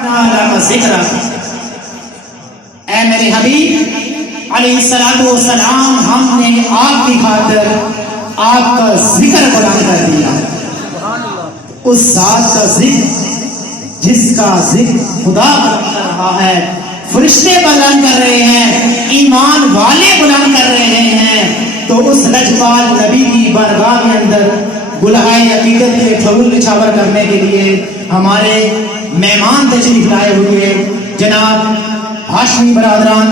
ذکر اے میرے حبیب علیہ الصلوۃ والسلام، ہم نے آپ کی خاطر آپ کا ذکر بلند کر دیا، اس ذات کا ذکر جس کا ذکر خدا بلند کر رہا ہے، فرشتے بلند کر رہے ہیں، ایمان والے بلند کر رہے ہیں، تو اس لجپال نبی کی بارگاہ کے اندر گلہائے عقیدت کے پھول نچھاور کرنے کے لیے ہمارے مہمان تشریف لائے ہوئے جناب ہاشمی برادران،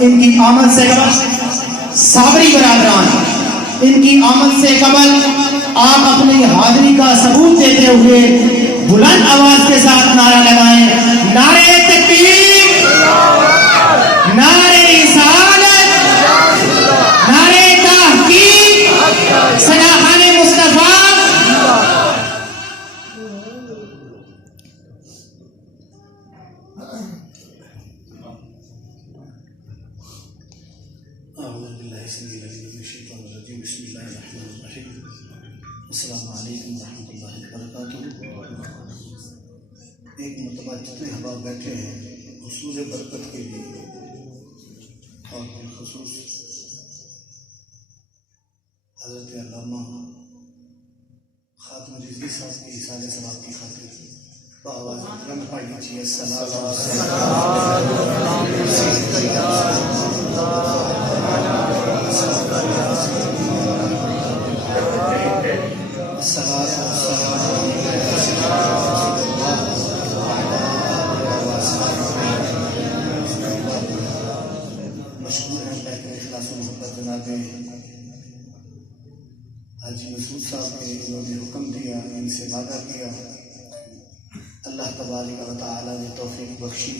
ان کی آمد سے قبل صابری برادران، ان کی آمد سے قبل آپ اپنی حاضری کا ثبوت دیتے ہوئے بلند آواز کے ساتھ نعرہ لگائیں، نعرہ تکبیر، نعرہ رسالت، نعرہ تحقیق، صلاحان مصطفیٰ۔ بسم اللہ الرحمن الرحیم۔ السلام علیکم ورحمۃ اللہ وبرکاتہ۔ ایک مرتبہ جتنے احباب بیٹھے ہیں حصول برکت کے لیے اور بالخصوص حضرت علامہ خاتم رضوی صاحب کی اصالِ ثواب کی خاطر بآواز اکرم پڑھنی چاہیے مشہور ہیں بہتر اخلاص و محبت جناب حاجی مسعود صاحب نے انہوں نے حکم دیا، ان سے وعدہ کیا، اللہ تبارک و تعالی نے توفیق بخشی،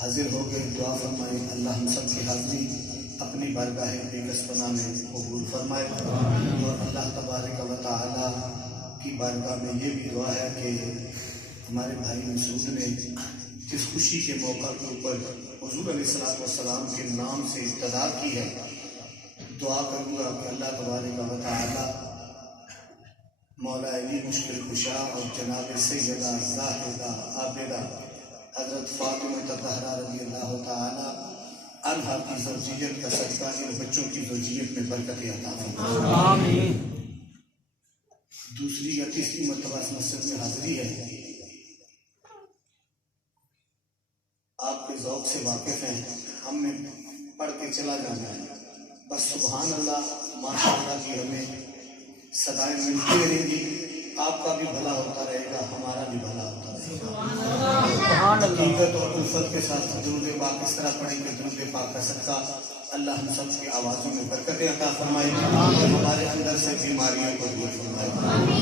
حاضر ہو گئے، دعا فرمائے اللہ ہم سب کی حاضری اپنی بارگاہ بیکس پناہ میں قبول فرمائے، اور اللہ تبارک و تعالی کی بارگاہ میں یہ بھی دعا ہے کہ ہمارے بھائی مسعود نے جس خوشی کے موقع کے اوپر حضور علیہ السلام کے نام سے ابتدا کی ہے، دعا کروں گا کہ اللہ تبارک و تعالی مولا علی مشکل کشا اور جناب سیدہ زاہدہ عابدہ حضرت فاطمہ طاہرہ رضی اللہ تعالی عنہا کی زوجیت کا صدقہ ان بچوں کی زوجیت میں برکت عطا فرمائے، آمین۔ دوسری یا تیسری مرتبہ اس مسجد میں حاضری ہے، آپ کے ذوق سے واقف ہیں، ہم نے پڑھ کے چلا جانا ہے، بس سبحان اللہ ماشاء اللہ کی ہمیں صدائیں ملتی رہیں گی، آپ کا بھی بھلا ہوتا رہے گا، ہمارا بھی بھلا ہوتا رہے گا۔ حقیقت اور الفت کے ساتھ درود پاک اس طرح پڑھیں کہ درود پاک کا صدقہ اللہ ہم سب کی آوازوں میں برکتیں عطا فرمائے، ہمارے اندر سے بیماریوں کو دور فرمائے۔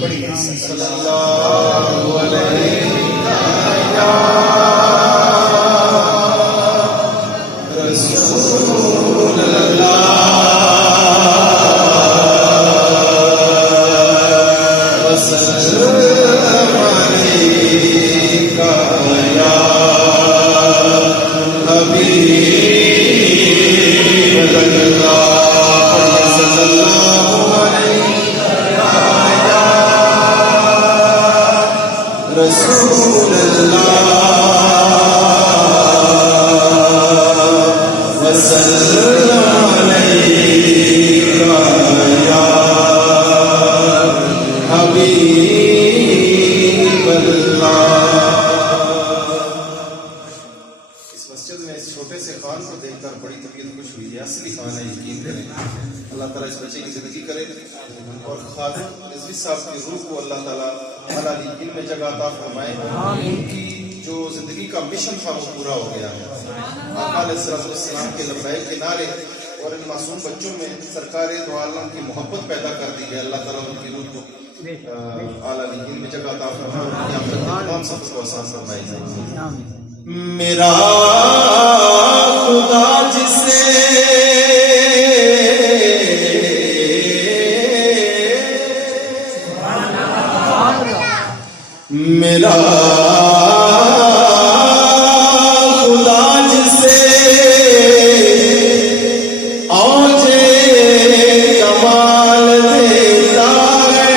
پڑھیے صلی اللہ علیہ رسول اللہ رسول اللہ وسلم علیکہ یا حبیب اللہ۔ اس مسجد میں اس چھوٹے سے خان کو دیکھ کر بڑی طبیعت خوش ہوئی ہے، اصلی خان ہے، یقین کریں، اللہ تعالیٰ اس بچے کی زندگی کرے اور خاتم رضوی صاحب کی روح کو اللہ تعالیٰ اعلیٰ علم میں جگہ عطا فرمائے، ان کی جو زندگی کا مشن تھا وہ پورا ہو گیا ہے، آقا علیہ السلام کے لبیک کے نعرے اور ان معصوم بچوں میں سرکار دو عالم کی محبت پیدا کر دی ہے، اللہ تعالیٰ ان کی روح کو اعلیٰ علم میں جگہ عطا فرمائے اور ان کی تمام سفر کو آسان فرمائے۔ میرا خدا جسے میرا خدا جسے اوجے کمال دیتا ہے،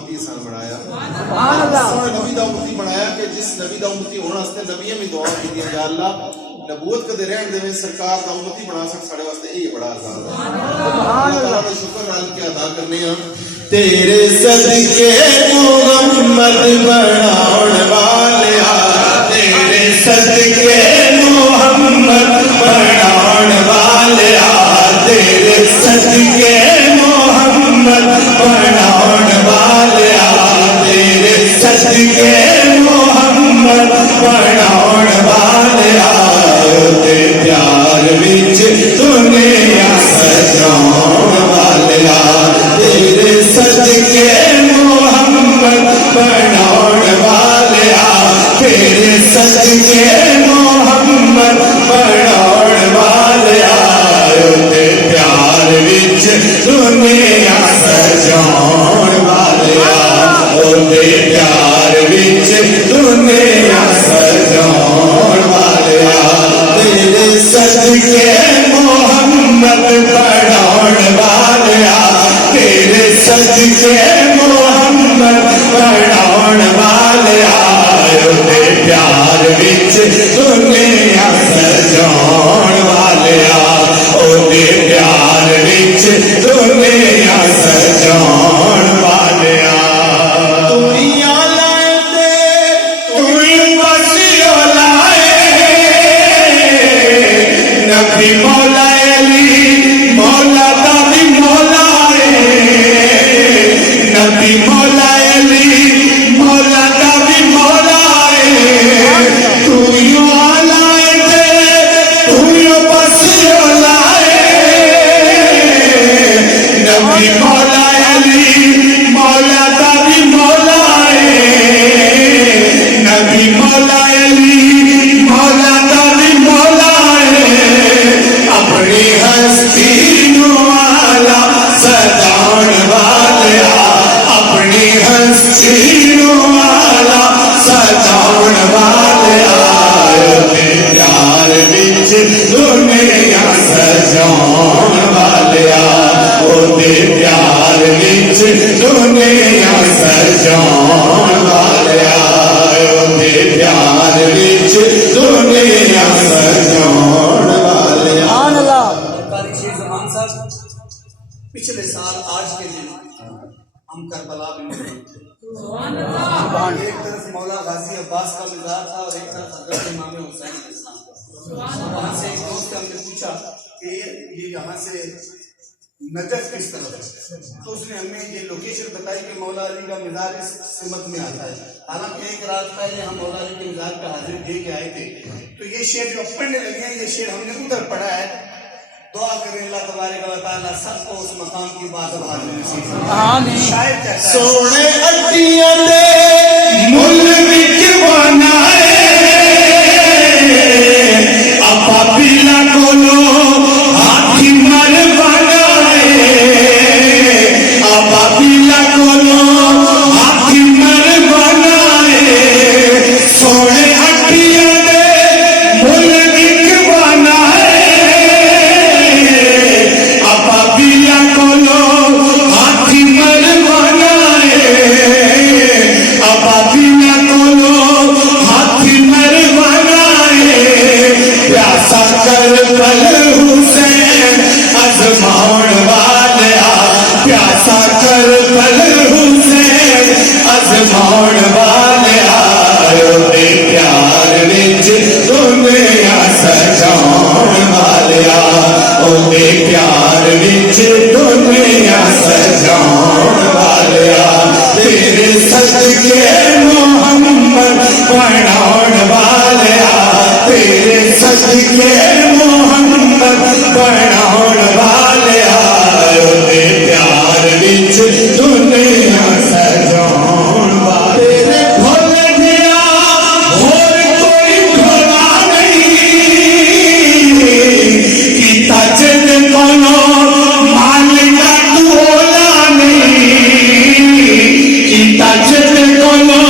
امتی سان بنایا سونے نبی دا امتی بنایا کہ جس نبی دا امتی ہونے واسطے نبیاں بھی دعا کی دیا یا اللہ نبوت کدے رہن دے میں سرکار دا امتی بنا سک ساڑے واسطے یہ بڑا عذاب ہے اللہ تعالیٰ کا شکر رال کے ادا کرنے ہیں تیرے صدقے محمد بناؤن والیا تیرے صدقے محمد بناؤن والیا تیرے صدقے محمد بناؤن والیا تیرے صدقے محمد بناؤن والیا تے پیار وچ دنیا سجاؤن والیا تیرے صدقے محمد بناؤن والیا تیرے صدقے محمد بناؤن والیا تے پیار وچ دنیا سجاؤن والیا تے پیار وچ دنیا سجاؤن والیا تیرے صدقے محمد بناؤن والیا تیرے صدقے محمد بناؤن والیا تے پیار وچ دنیا سجاؤن والیا تے پیار وچ دنیا سجاؤن والیا دنیا لائے تے توئی وسیع لائے نبی مولا علی مولا دا بھی مولا نبی مولا علی مولا دا بھی مولا تو یوں آلائے تے تو یوں بسیع لائے نبی مولا علی مولا دا بھی مولا نبی مولا علی مولا دا بھی مولا اپنی ہستی نو آلہ سجاؤن والیا اپنی ہستی نو آلہ سجاؤن والیا تے پیار وچ دنیا سجاؤن والیا تے پیار وچ دنیا سجاؤن والیا تے پیار وچ دنیا سجاؤن والیا پچھلے سال آج کے دن ہم کربلا میں موجود تھے ایک طرف مولا غازی عباس کا مزار تھا اور ایک طرف حضرت امام حسین کا اسلام تھا وہاں سے ایک دوست ہم نے پوچھا کہ یہ یہاں سے نجف کس طرف ہے تو اس نے ہمیں یہ لوکیشن بتائی کہ مولا علی کا مزار اس سمت میں آتا ہے حالانکہ ایک رات پہلے ہم مولا علی کے مزار پہ حاضر دے کے آئے تھے تو یہ شعر جو پڑھنے لگے ہیں یہ شعر ہم نے ادھر پڑھا ہے دعا کریں اللہ تبارک و تعالیٰ سب کو اس مقام کی بات حاضر نصیب فرمائے شاعر کہتا ہے سونے اٹیاں دے مل وچ بنائے اپا پیلا کولو ہاتھی مر بنائے اپا پیلا کولو ہاتھی مر بنائے سونے اٹیاں دے مل وچ بنائے اپا پیلا کولو ہاتھی مر بنائے اپا پیلا کولو ہاتھی مر بنائے پیاسا کربل حسین ازماؤن والیا پیاسا کربل حسین ازماؤن والیا تے پیار وچ دنیا سجاؤن والیا تے پیار وچ دنیا سجاؤن والیا تیرے صدقے محمد بناؤن والیا تیرے صدقے محمد بناؤن والیا تے پیار وچ دنیا سجاؤن والیا تیرے بھول گیا ہور کوئی بھولا نہیں کیتا جن کولو مالک تولا نہیں کیتا جن کولو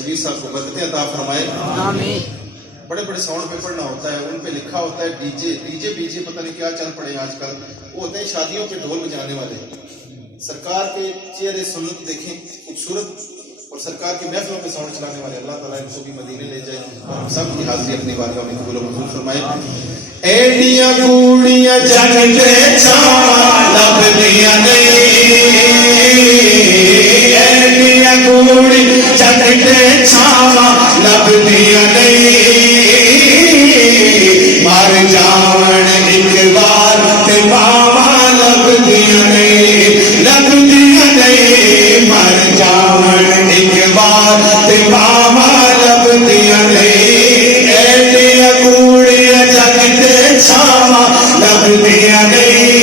شبیر صاحب کو برکتیں عطا فرمائے. آمین. بڑے بڑے ساؤنڈ پہ پڑھنا ہوتا ہے, ان پہ لکھا ہوتا ہے ڈی جے پتہ نہیں کیا چل پڑے آج کل, وہ ہوتے ہیں شادیوں پہ ڈھول بجانے والے. سرکار کے چہرے سنت دیکھیں خوبصورت, اور سرکار کی محفلوں پہ ساؤنڈ چلانے والے. اللہ تعالیٰ ان کو بھی مدینے لے جائے اور ہم سب کی حاضری اپنی بارگاہ میں قبول و منظور فرمائے. ایڈیاں کوڑیاں جگ دے چھاواں لبدیاں نہیں, ایڈیاں کوڑی جگ دے چھاواں لبدیاں نہیں, مر جاون ایک بار تے باواں لبدیاں نہیں, لبدیاں نہیں, مر جاون ایک بار تے باواں لبدیاں نہیں, ایڈیاں کوڑیاں جگ دے چھاواں لبدیاں نہیں,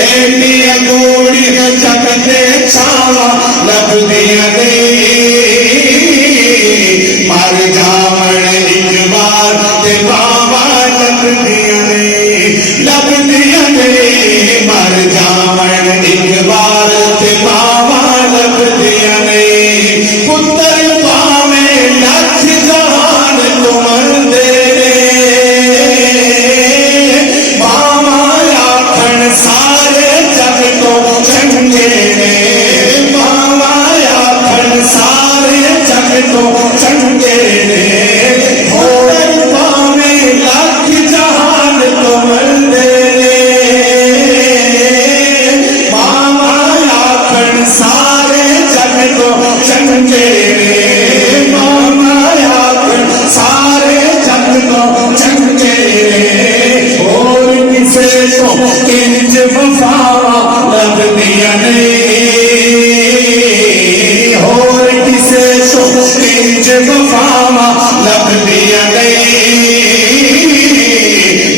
ایڈیاں کوڑیاں جگ دے چھاواں لبدیاں نہیں, مر جاون ایک بار تے باواں لبدیاں نہیں, لبدیاں نہیں, مر جاون ایک بار تے باواں لبدیاں نہیں. پتر پاویں لکھ جہان تو مردے باواں آکھن سارے جگ تو چنگے نے, باواں آکھن سارے جگ تو چنگے نے, پتر پاویں لکھ جہان تو مردے باواں آکھن سارے جگ تو چنگے نے, باواں آکھن سارے جگ تو چنگے نے, اور کسے تو کنج وفاواں لبدیاں نہیں, اور کسے تو کنج وفاواں لبدیاں نہیں,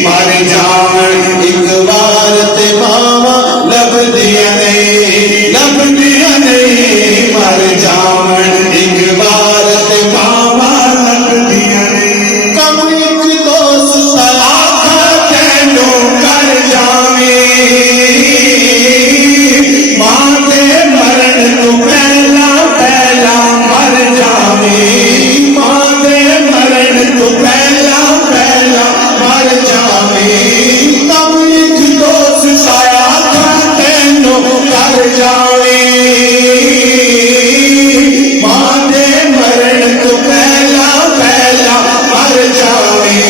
مر جاون ایک بار تے باواں لبدیاں نہیں, لبدیاں نہیں, مر جاون ایک بار تے باواں لبدیاں نہیں. کم ایک دوست آکھا تینوں کر جاویں, ماں دے مرن تو پہلا پہلا مر جاویں, ماں دے مرن تو پہلا پہلا مر جاویں, کم ایک دوست آکھا تینوں کر جاویں, ماں دے مرن تو پہلا پہلا مر جاویں,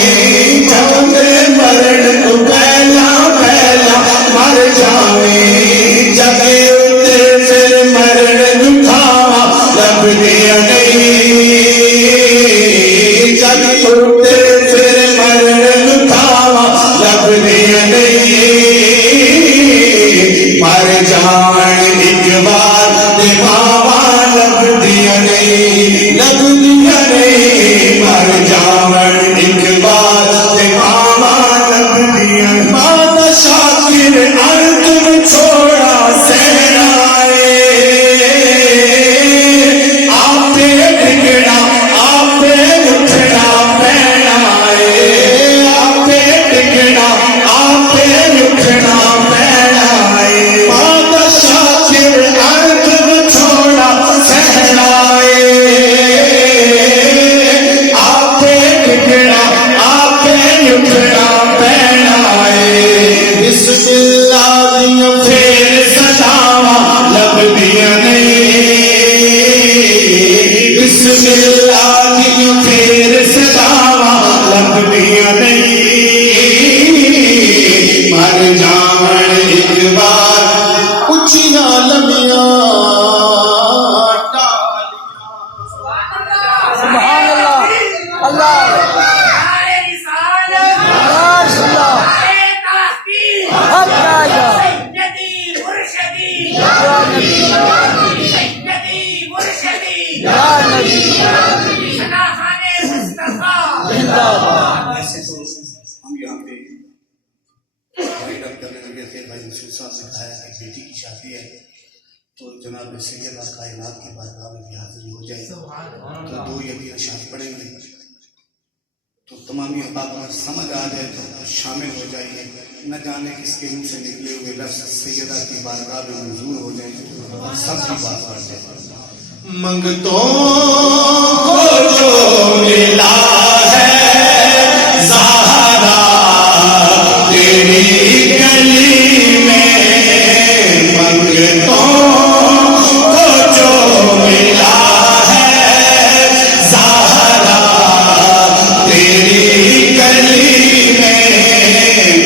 جب دے مرن تو پہلا پہلا مر جاویں, جگے اتے پھر مرن دکھاواں لبدیاں نہیں, جگے اتے پھر مرن دکھاواں لبدیاں نہیں, مر جاون ایک بار تے باواں لبدیاں نہیں, لبدیاں نہیں, مر جاون ایک بار تے باواں لبدیاں. ماں شاکر اردم چھوڑا سہرائے, آپے ڈگنا آپے اٹھنا پینا ہے, آپے ڈگنا آپے اٹھنا پینا ہے, ماں شاکر اردم چھوڑا سہرائے, آپے ڈگنا آپے اٹھنا پینا ہے. بسم اللہ دیاں پھر سداواں لبدیاں نہیں, بسم اللہ دیاں پھر سداواں لبدیاں نہیں, مر جاون ایک بار اچھیاں لمیاں سبحان اللہ. اللہ حق راجہ یا نبی یا نبی زندہ باد. ایسے تو ہم یہاں پہ وائنڈ اپ کرنے لگے تھے. بھائی مسعود صاحب نے کہا ہے کہ بیٹی کی شادی ہے تو جناب سید کائنات کی بارگاہ میں بھی حاضری ہو جائے, تو 2 یا 3 اشعار پڑھیں گے تو تمامی احباب اگر سمجھ آ جائے تو شامل ہو جائیے. نہ جانے کس کے منہ سے نکلے ہوئے لفظ سیدہ کی بارگاہ میں منظور ہو جائے اور سب کی بات بڑھ جائے. منگتوں کو جو ملا ہے زہرا تیری گلی میں، منگتوں کو جو ملا ہے زہرا تیری گلی میں،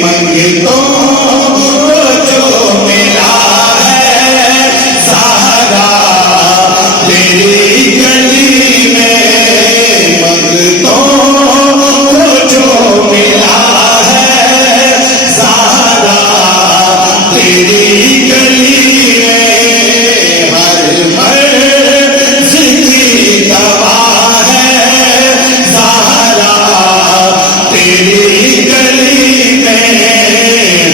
منگتوں کو جو ملا ہے زہرا تیری گلی میں، منگتوں کو جو ملا ہے زہرا تیری گلی میں، ہر مرض کی دوا ہے زہرا تیری گلی میں،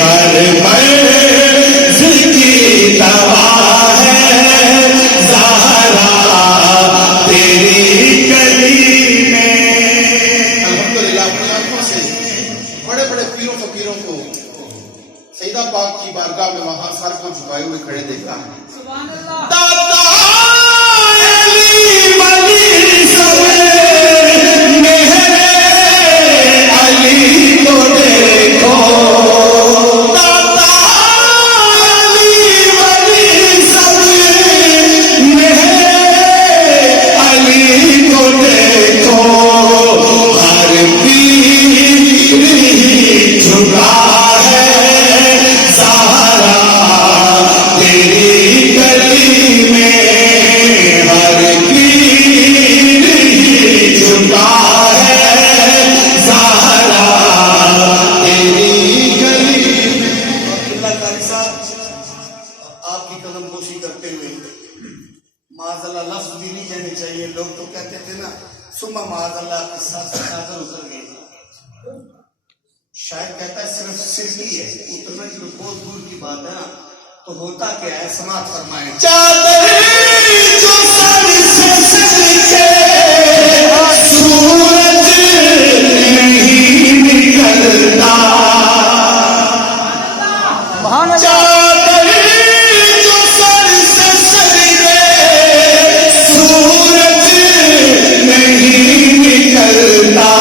ہر مرض کی دوا ہے زہرا تیری گلی میں۔ الحمدللہ اپنی آنکھوں سے بڑے بڑے پیروں فقیروں کو سیدہ پاک کی بارگاہ میں وہاں سر کو جھکائے ہوئے کھڑے دیکھا ہے۔ دادا علی ولی سب میرے علی کو دیکھو، دادا علی ولی سب میرے علی کو دیکھو، ہر پیر ہی جھکا ہے زہرا تیری گلی میں، ہر پیر ہی جھکا ہے زہرا تیری گلی میں۔ عبداللہ قاری صاحب آپ کی قلم گوشی کرتے ہوئے معاذ اللہ لفظ بھی نہیں کہنے چاہیے، لوگ تو کہتے تھے نا ثم معاذ اللہ کے ساتھ چادر اتر گئی، شاید کہتا ہے صرف سر کی ہے، اترنا کی بہت دور کی بات ہے نا، تو ہوتا کیا ہے سماعت فرمائیں۔ چادر جو سر سے سر کے سورج نہیں نکلتا، سبحان اللہ چادر جو سر سے سر کے سورج نہیں نکلتا،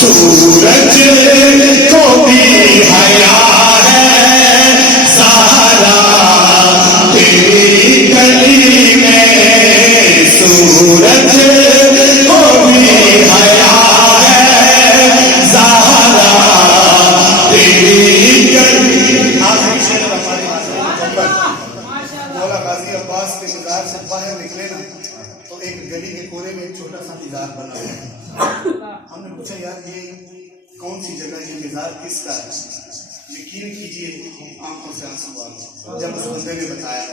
سورج کو بھی حیا ہے زہرا تیری گلی میں، سورج کو بھی حیا ہے زہرا تیری گلی۔ آخری شعر ہماری مولا غازی عباس کے مزار سے باہر نکلے نا تو ایک گلی کے کونے میں ایک چھوٹا سا مزار بنا ہوا ہے۔ ہم نے پوچھا یار یہ کون سی جگہ، یہ مزار کس کا ہے؟ یقین کیجیے آنکھوں سے آنسو آ گئے جب اس بندے نے بتایا۔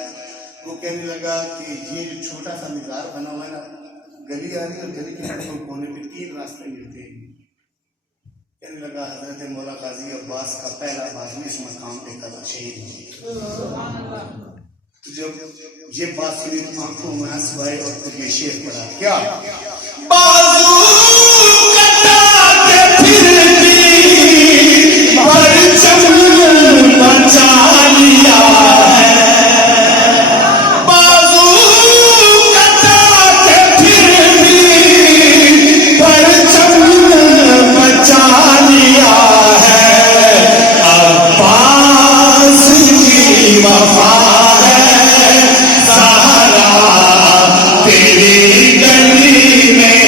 وہ کہنے لگا کہ یہ جو چھوٹا سا مزار بنا ہوا ہے نا، گلی آ رہی ہے اور گلی کے کونے میں 3 راستے ملتے ہیں۔ کہنے لگا حضرت مولا غازی عباس کا پہلا بازو اس مقام پہ کل شہید ہوا۔ جب یہ بات سنی تو آنکھوں میں آنسو آئے اور پھر یہ شعر پڑھا، کیا بازو کٹا کے پھر بھی پرچم بچا لیا ہے، بازو کٹا کے پھر بھی پرچم بچا لیا ہے، عباس کی وفا ہے زہرا تیری گلی میں،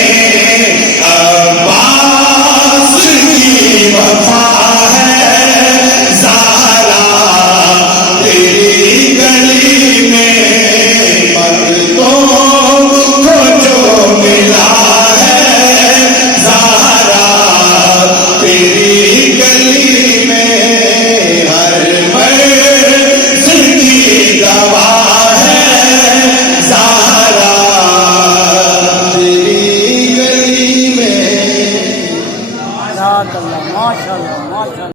عباس کی وفا ہے زہرا تیری گلی میں، مردوں کو جو ملا ہے زہرا تیری گلی میں، ہر مرض کی دوا ہے زہرا تیری گلی میں۔ اللہ ماشاء اللہ ماشاء اللہ